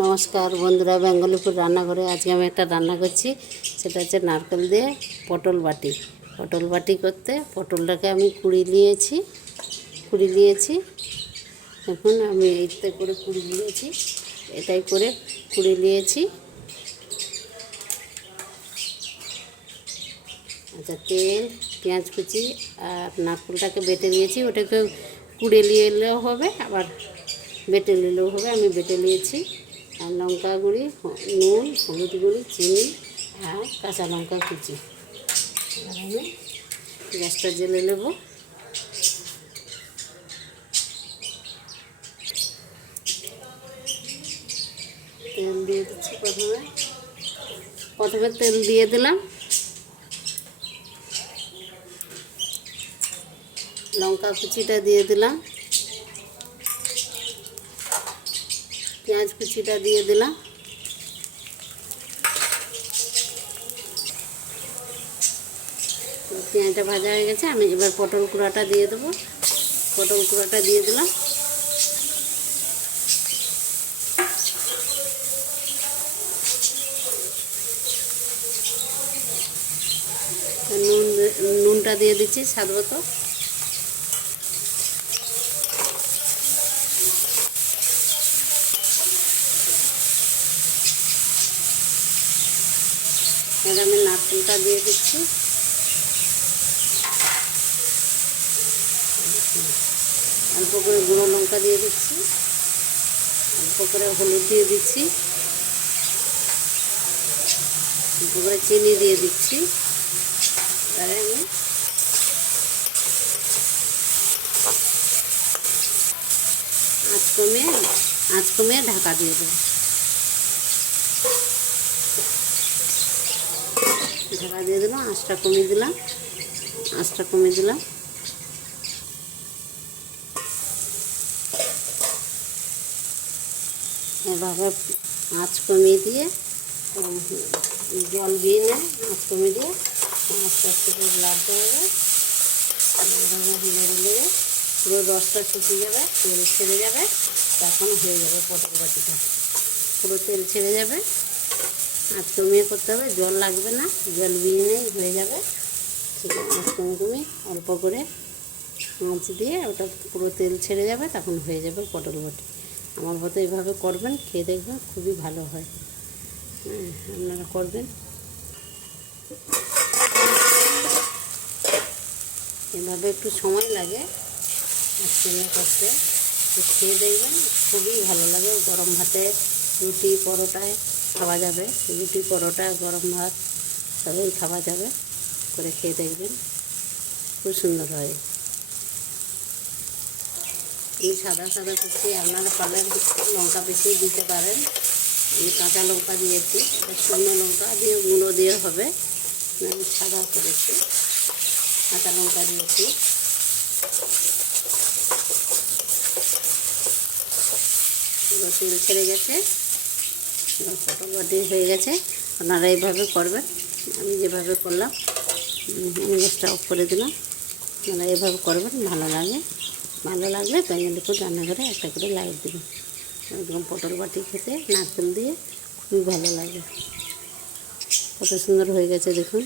নমস্কার বন্ধুরা, বেঙ্গলিপুর রান্নাঘরে আজকে আমি একটা রান্না করছি। সেটা হচ্ছে নারকেল দিয়ে পটল বাটি করতে পটলটাকে আমি কুড়ি নিয়েছি। এখন আমি এইতে করে কুড়ি নিয়েছি, এটাই করে কুড়ি নিয়েছি। আচ্ছা, তেল, পেঁয়াজ কুচি আর নারকেলটাকে বেটে নিয়েছি। ওটাকে কুড়ে নিয়ে এলেও হবে, আবার বেটে নিলেও হবে। আমি বেটে নিয়েছি। আর লঙ্কা গুঁড়ি, নুন, হলুদ গুঁড়ি, চিনি আর কাঁচা লঙ্কা কুচি। আর আমি গ্যাসটা জ্বেলে নেব। তেল দিয়ে দিচ্ছি। প্রথমে তেল দিয়ে দিলাম। লঙ্কা কুচিটা দিয়ে দিলাম, পেঁয়াজ কুচিটা দিয়ে দিলাম। পেঁয়াজটা ভাজা হয়ে গেছে। আমি এবার পটল কুড়াটা দিয়ে দেবো। পটল কুড়াটা দিয়ে দিলাম। নুনটা দিয়ে দিচ্ছি স্বাদ মতো। এবার আমি নারকেলটা দিয়ে দিচ্ছি। অল্প করে গুঁড়ো লঙ্কা দিয়ে দিচ্ছি, অল্প করে হলুদ দিয়ে দিচ্ছি, অল্প করে চিনি দিয়ে দিচ্ছি। এবারে আমি আঁচ কমিয়ে ঢাকা দিয়ে দেবো। ঢাকা দিয়ে দিলাম, আঁচটা কমিয়ে দিলাম। এভাবে আঁচ কমিয়ে দিয়ে, জল দিয়ে নেয়, আঁচ কমিয়ে দিয়ে আস্তে আস্তে করে লাড়তে হবে। এভাবে নেড়ে পুরো রসটা শুকিয়ে যাবে, তেল ছেড়ে যাবে, তখন হয়ে যাবে পটল বাটিটা। পুরো তেল ছেড়ে যাবে। আঁচ কমিয়ে করতে হবে, জল লাগবে না, জল বিয়ে নেই, হয়ে যাবে। ঠিক আছে, আঁচ কমিয়ে অল্প করে আঁচ দিয়ে ওটা পুরো তেল ছেড়ে যাবে, তখন হয়ে যাবে পটল বাটি। আমার মতো এইভাবে করবেন, খেয়ে দেখবেন, খুবই ভালো হয়। আপনারা করবেন এভাবে। একটু সময় লাগে চিনি করতে, খেয়ে দেখবেন, খুবই ভালো লাগে। গরম ভাতে, রুটি, পরোটায় খাওয়া যাবে। রুটি, পরোটা, গরম ভাত সবই খাওয়া যাবে। করে খেয়ে দেখবেন, খুব সুন্দর হয়। আমি সাদা করছি, আপনারা পারলে লঙ্কা বেশি দিতে পারেন। আমি কাঁচা লঙ্কা দিয়েছি, এটা শুকনো লঙ্কা দিয়ে গুঁড়ো দিয়ে হবে। আমি সাদা করেছি, কাঁচা লঙ্কা দিয়েছি। পুরো তেল ছেড়ে গেছে, পটল বাটি হয়ে গেছে। আপনারা এইভাবে করবেন, আমি যেভাবে করলাম। আমি গ্যাসটা অফ করে দিলাম। আপনারা এইভাবে করবেন, ভালো লাগলে বেঙ্গলিপুর রান্নাঘরে একটা করে লাইক দেবেন। একদম পটল বাটি খেতে নারকেল দিয়ে খুবই ভালো লাগে। কত সুন্দর হয়ে গেছে দেখুন।